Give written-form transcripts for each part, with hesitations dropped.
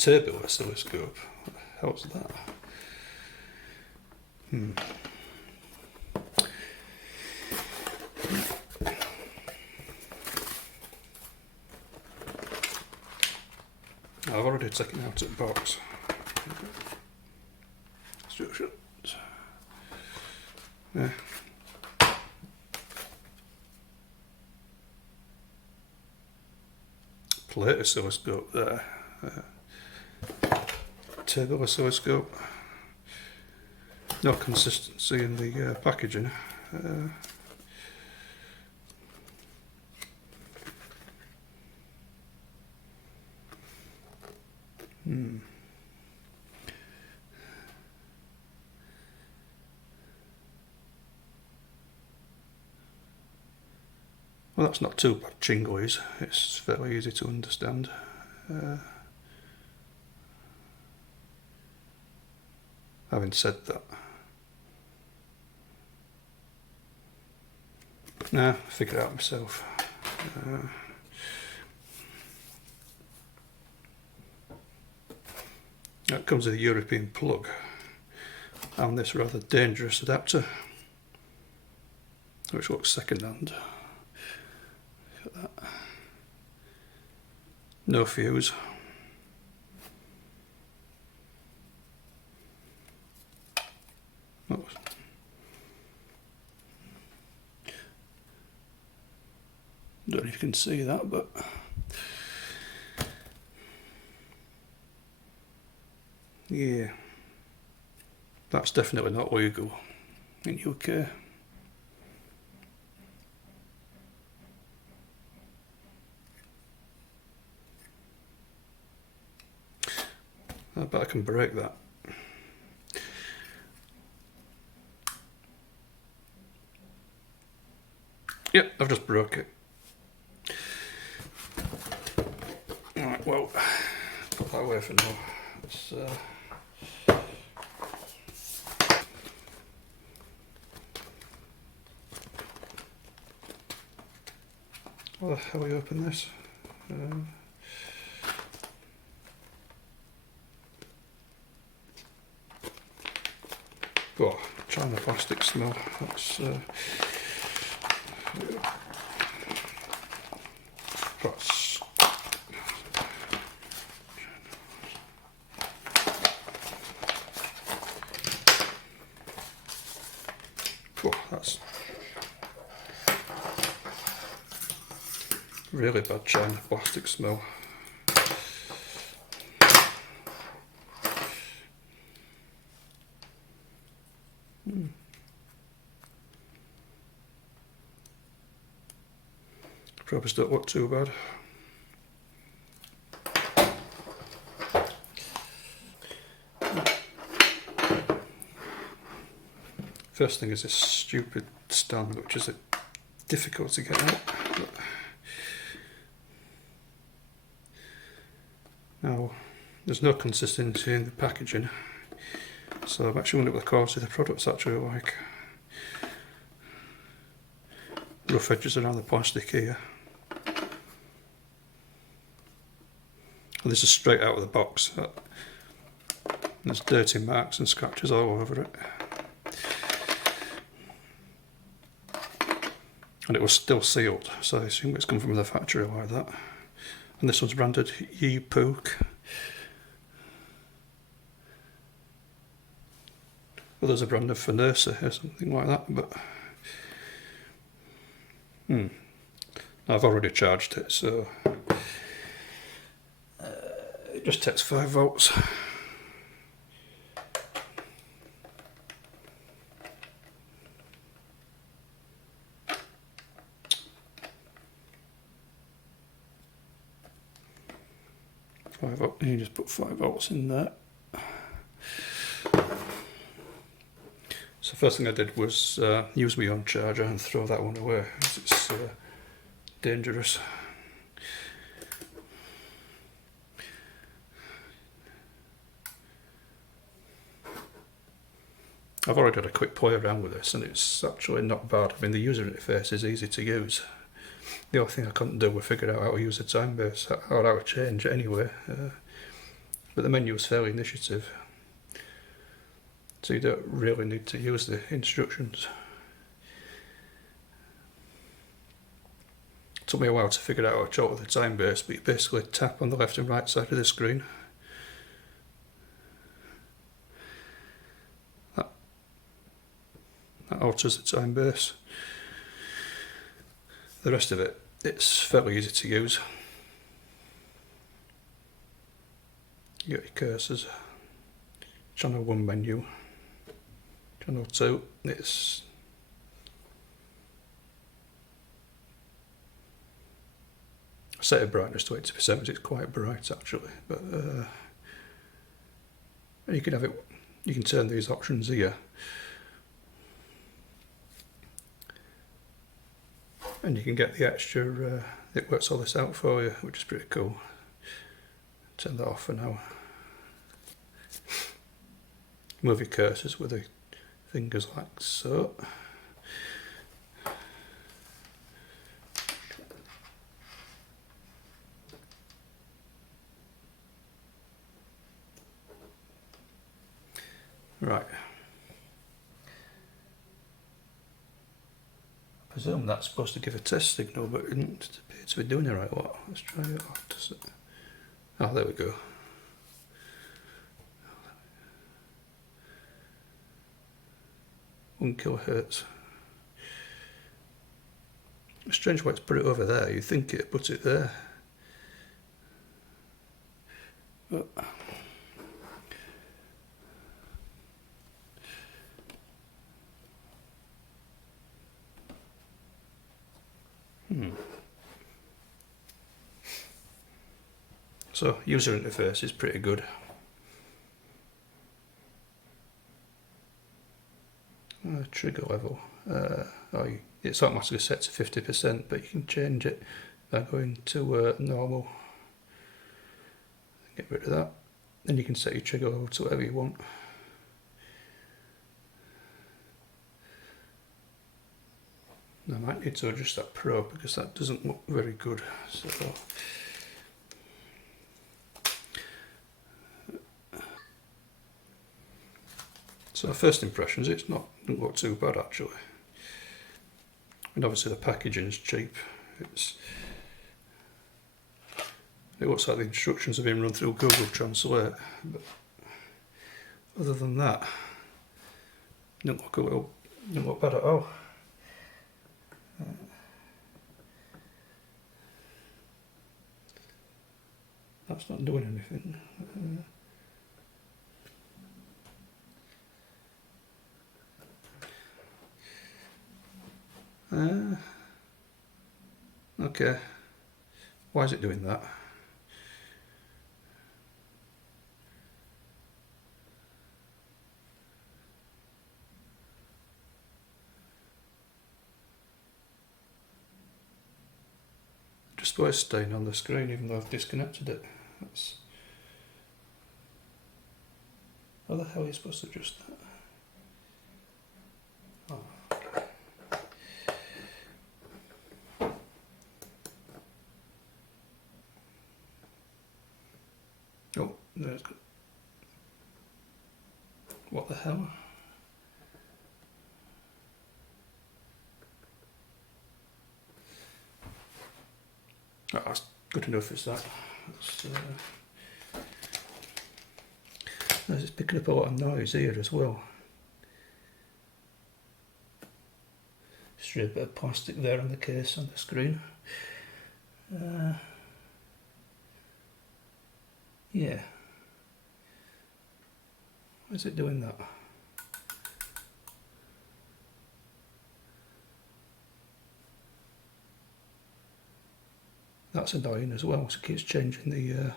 turbo oscilloscope. What the hell's that? I've already taken out the box. Instructions. Yeah. Plate oscilloscope there. Turbo oscilloscope. No consistency in the packaging. Well, that's not too bad, Chinglese. It's fairly easy to understand. Having said that, nah, figure it out myself. That comes with a European plug and this rather dangerous adapter, which looks second hand. Look at that. No fuse. Don't know if you can see that, but yeah, that's definitely not legal in UK. I bet I can break that. Yep, I've just broke it. Alright, well, put that away for now. It's, how the hell do we open this? Oh, China plastic smell. That's that's really bad China plastic smell. Probably don't look too bad. First thing is this stupid stand, which is difficult to get out. Now, there's no consistency in the packaging, so I've actually wondered what the quality of the product's actually like. Rough edges around the plastic here. And this is straight out of the box. There's dirty marks and scratches all over it. And it was still sealed, so I assume it's come from the factory like that. And this one's branded Yeapook. Well, there's a brand of Fnirsi or something like that, but I've already charged it, so it just takes 5 volts. You just put 5 volts in there. So first thing I did was use my own charger and throw that one away, because it's dangerous. I've already had a quick play around with this and it's actually not bad. I mean, the user interface is easy to use. The only thing I couldn't do was figure out how to use the time base or how to change it anyway. but the menu is fairly initiative, so you don't really need to use the instructions. It took me a while to figure out how to alter the time base, but you basically tap on the left and right side of the screen. That alters the time base. The rest of it, it's fairly easy to use. You got your cursors. Channel 1 menu. Channel 2, it's I set a brightness to 80% because it's quite bright actually, but you can have it. You can turn these options here, and you can get the extra. It works all this out for you, which is pretty cool. Turn that off for now. Move your cursors with the fingers like so. Right. I presume that's supposed to give a test signal, but it didn't appear to be doing it right. What? Let's try it off. Oh, there we go. One kilohertz. It's strange why it's put it over there. You think it put it there. But So user interface is pretty good. Trigger level. It's automatically set to 50%, but you can change it by going to normal. Get rid of that. Then you can set your trigger level to whatever you want. I might need to adjust that Pro because that doesn't look very good. So first impressions, doesn't look too bad actually. And obviously the packaging is cheap. It looks like the instructions have been run through Google Translate, but other than that, it doesn't look bad at all. That's not doing anything. Okay, why is it doing that? Display staying on the screen even though I've disconnected it. How the hell are you supposed to adjust that? Oh, there's. What the hell? Oh, that's good enough, is that? It's picking up a lot of noise here as well. Just a bit of plastic there on the case on the screen. Yeah. Why is it doing that? That's annoying as well, so it keeps changing the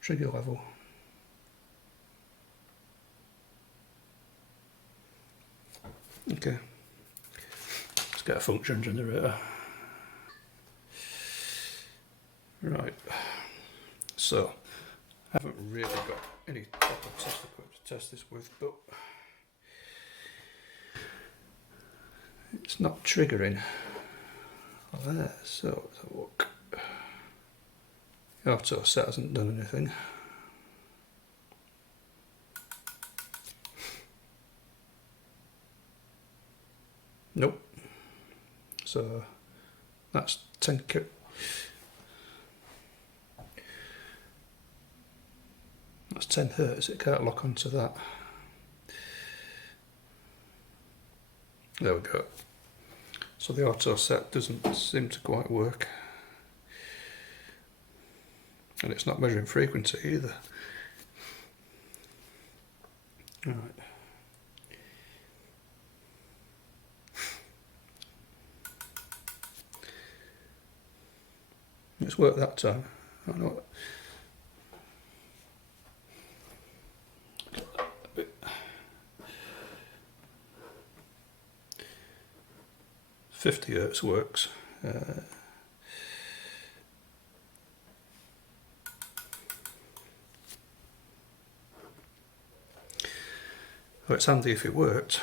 trigger level. Okay, let's get a function generator. Right, so I haven't really got any proper test equipment to test this with, but it's not triggering there, so let's have a look. Auto set hasn't done anything. Nope. So that's 10 that's 10 hertz. It can't lock onto that. There we go. So the auto set doesn't seem to quite work, and it's not measuring frequency either. Right. It's worked that time. I don't know what. 50 hertz works. Well, it's handy if it worked.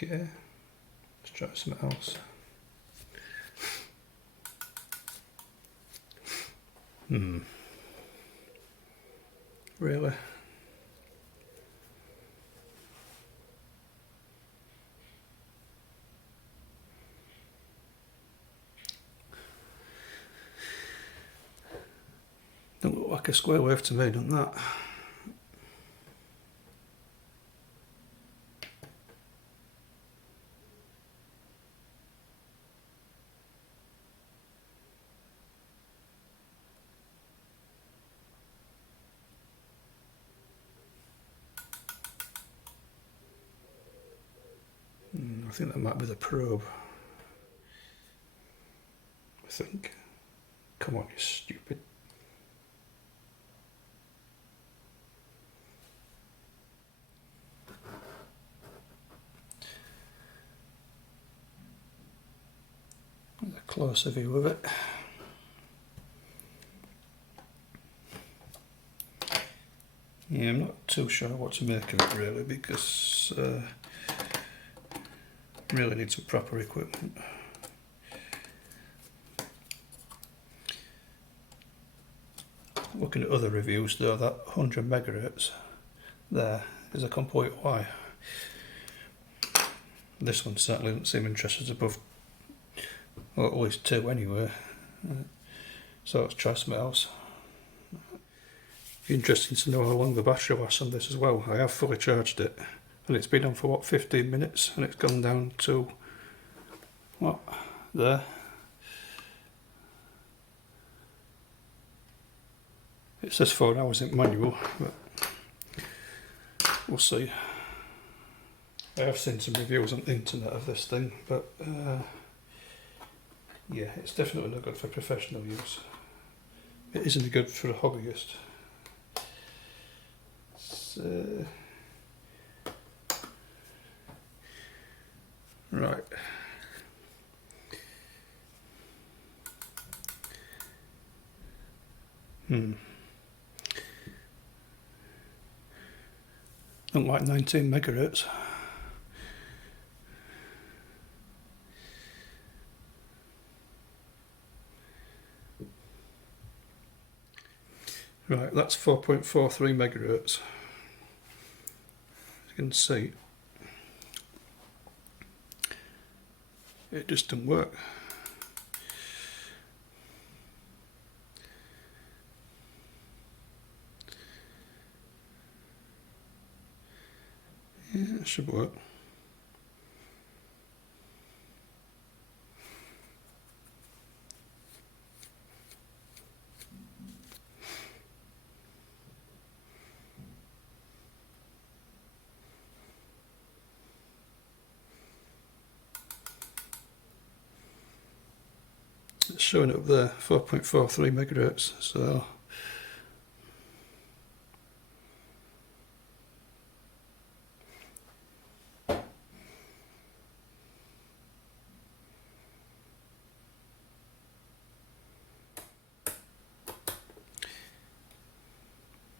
Okay, let's try something else. Really? Don't look like a square wave to me, doesn't that? I think that might be the probe. I think. Come on, you stupid. A closer view of it. Yeah, I'm not too sure what to make of it really, because really need some proper equipment. Looking at other reviews though, that 100 megahertz there is a complete lie. This one certainly doesn't seem interested above, or at least 2 anyway. So let's try something else. Interesting to know how long the battery lasts on this as well. I have fully charged it, and it's been on for what, 15 minutes, and it's gone down to what, there. It says 4 hours in manual, but we'll see. I have seen some reviews on the internet of this thing, but yeah, it's definitely not good for professional use. It isn't good for a hobbyist. Right. Don't like 19 megahertz. Right, that's 4.43 megahertz. As you can see, it just didn't work. Yeah, it should work. It's showing up there, 4.43 megahertz, so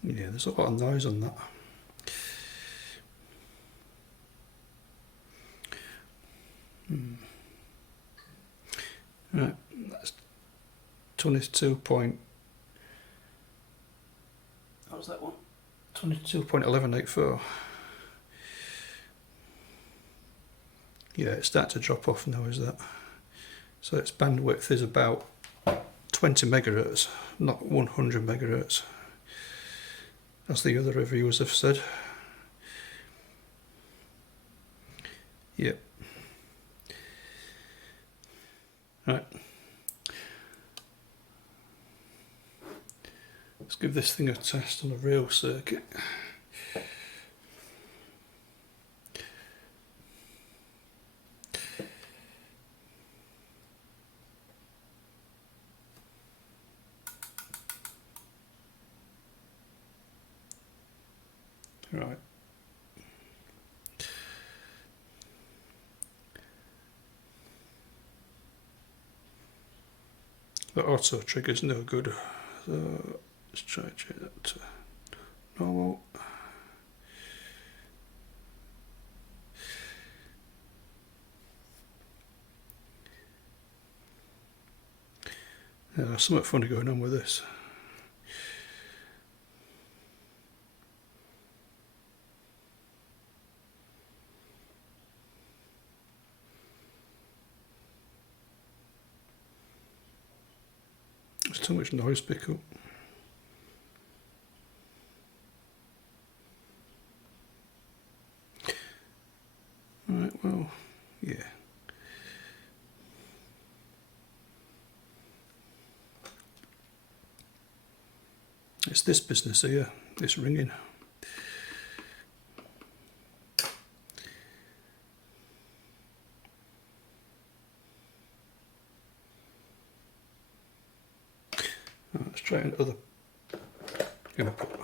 yeah, there's a lot of noise on that. Right, that's 22 point. What was that one? 22.1184. Yeah, it's starting to drop off now, is that? So its bandwidth is about 20 megahertz, not 100 megahertz, as the other reviewers have said. Yep. Right. Let's give this thing a test on a real circuit. Right. The auto trigger's no good. So let's try to change that to normal. Yeah, there's something funny going on with this. There's too much noise pickup. Right, well, yeah. It's this business here, this ringing. Let's try another input.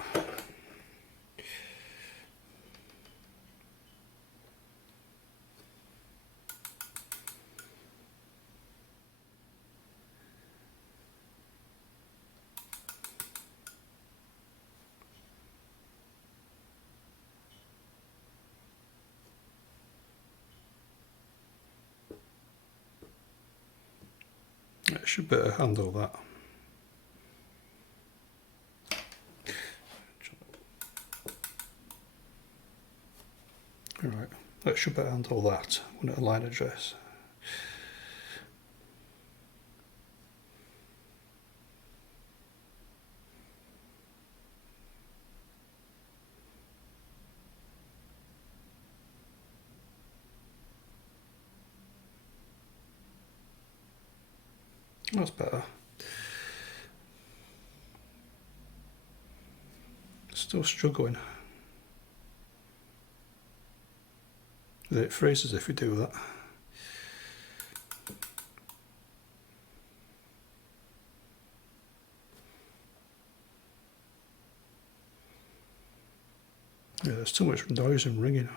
It should better handle that. Alright, that should better handle that when at a line address. That's better. Still struggling. It freezes if we do that. Yeah, there's too much noise and ringing.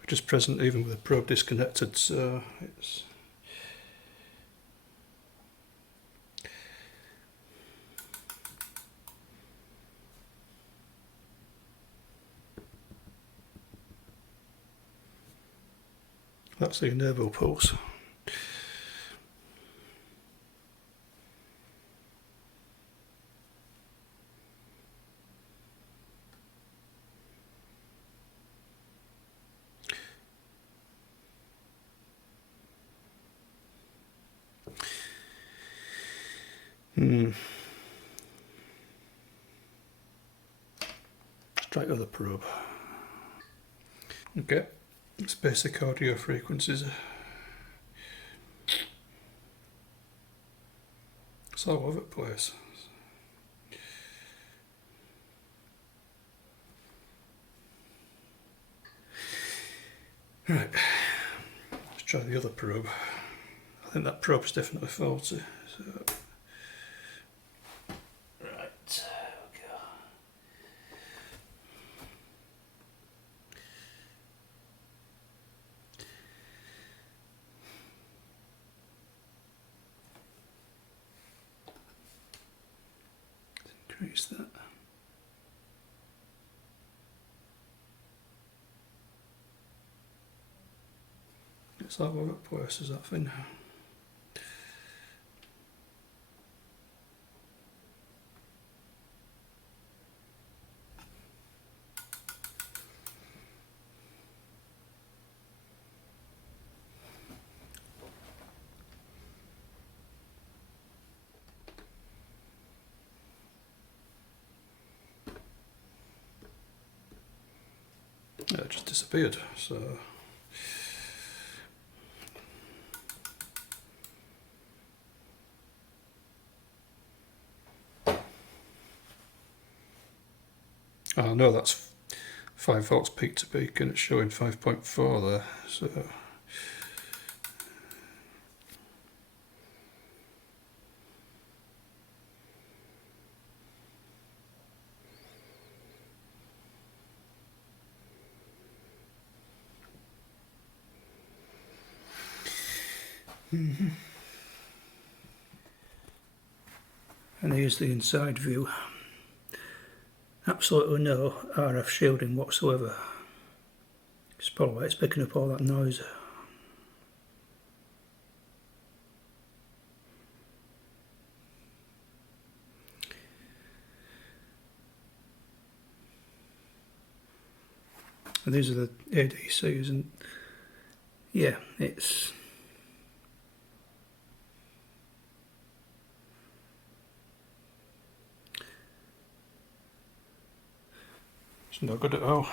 Which is present even with the probe disconnected, so it's... That's the enable pulse. Let's try another probe. Okay, it's basic audio frequencies. It's all over the place. Right, let's try the other probe. I think that probe's definitely faulty. So. Right, okay. Increase that. It's all over the place, is that thing? It just disappeared. So oh no, that's 5 volts peak to peak, and it's showing 5.4 there. So and here's the inside view. Absolutely no RF shielding whatsoever. It's probably why it's picking up all that noise. And these are the ADCs, and yeah, it's not good at all.